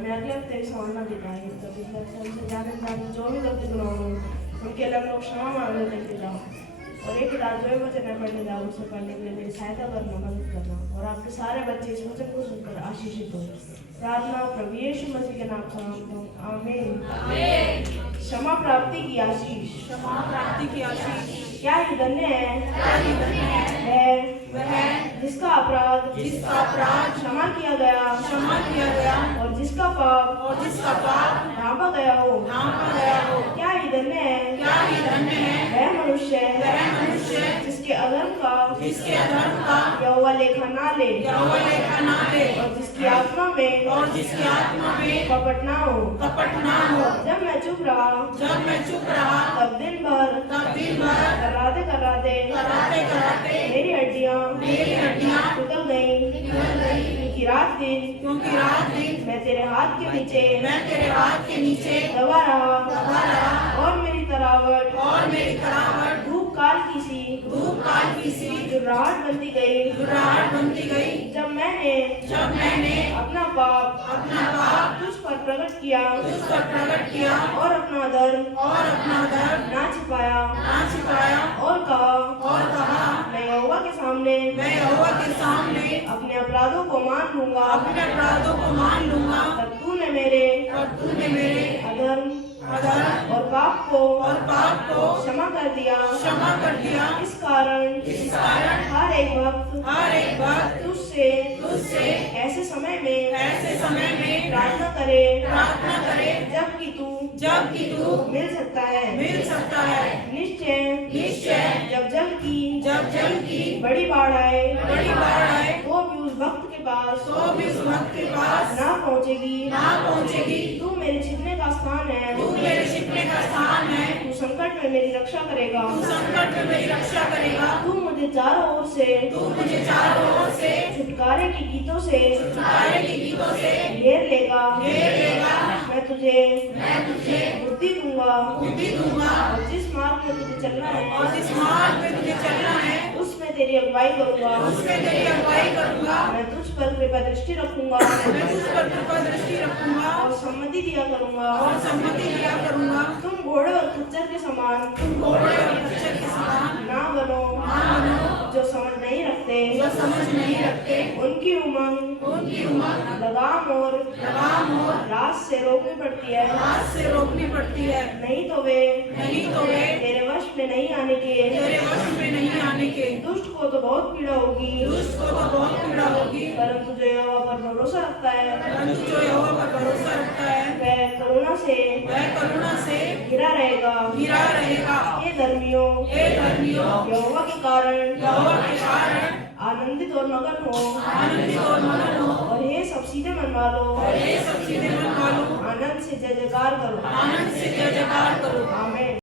हमें अगले हफ्ते भी संभालना देता है। तो पिछले हफ्ते हमसे जाने जो भी गलती गुनाह हो उनके अलग लोग क्षमा मांगने लेके जाओ, और एक रात जो वचन न पढ़ने जाओ उसे पढ़ने के लिए मेरी सहायता करना, मदद करना, और आपके सारे बच्चे इस वचन को सुनकर आशीषित हो। प्रार्थना प्रभु यीशु मसीह के नाम से मांगता हूँ, आमीन। क्षमा प्राप्ति की आशीष, क्षमा प्राप्ति की आशीष। क्या ही धन्य है वह जिसका अपराध क्षमा किया गया और जिसका पाप ढांपा गया हो। क्या ही धन्य है वह मनुष्य जिसके अधर्म का यहोवा लेखा ना ले और जिसकी आत्मा में कपट ना हो। जब मैं चुप रहा तब दिन भर कराते मेरी हड्डियां टूट गई, क्योंकि रात दिन मैं तेरे हाथ के नीचे दबा रहा, और मेरी तरावट धूप काल की सी जुर्राहट बनती गई। जब मैंने अपना पाप तुझ पर प्रकट किया और अपना धर्म ना छिपाया, और कहा मैं यहोवा के सामने अपने अपराधों को मान लूंगा। तब तूने मेरे अधर्म और पाप को क्षमा कर दिया। इस कारण हर एक वक्त तुझसे ऐसे समय में प्रार्थना करे जबकि तू मिल सकता है। निश्चय जब जल की बड़ी बाढ़ आए तो भी उस भक्त के पास ना पहुंचेगी। तू मेरे छिपने का स्थान है। तू संकट में मेरी रक्षा करेगा। तू मुझे चारों ओर से छुटकारे के गीतों से घेर लेगा। मैं तुझे बुद्धि दूंगा और जिस मार्ग में तुझे चलना है उसमें तेरी अगुवाई करूंगा। मैं तुझ पर कृपा दृष्टि रखूंगा और सम्मति दिया करूंगा। तुम घोड़े और खच्चर के समान ना बनो जो समझ नहीं रखते। उनकी उमंग लगाम और रास से रोकनी पड़ती है। नहीं तो वे तेरे वश में नहीं आने के। दुष्ट को तो बहुत पीड़ा होगी, परंतु जो यहोवा पर भरोसा रखता है वह करुणा से घिरा रहेगा। हे धर्मियों यहोवा के कारण आनंदित और मगन हो, और हे सब सीधे मन वालों आनंद से जय जयकार करो। आमीन।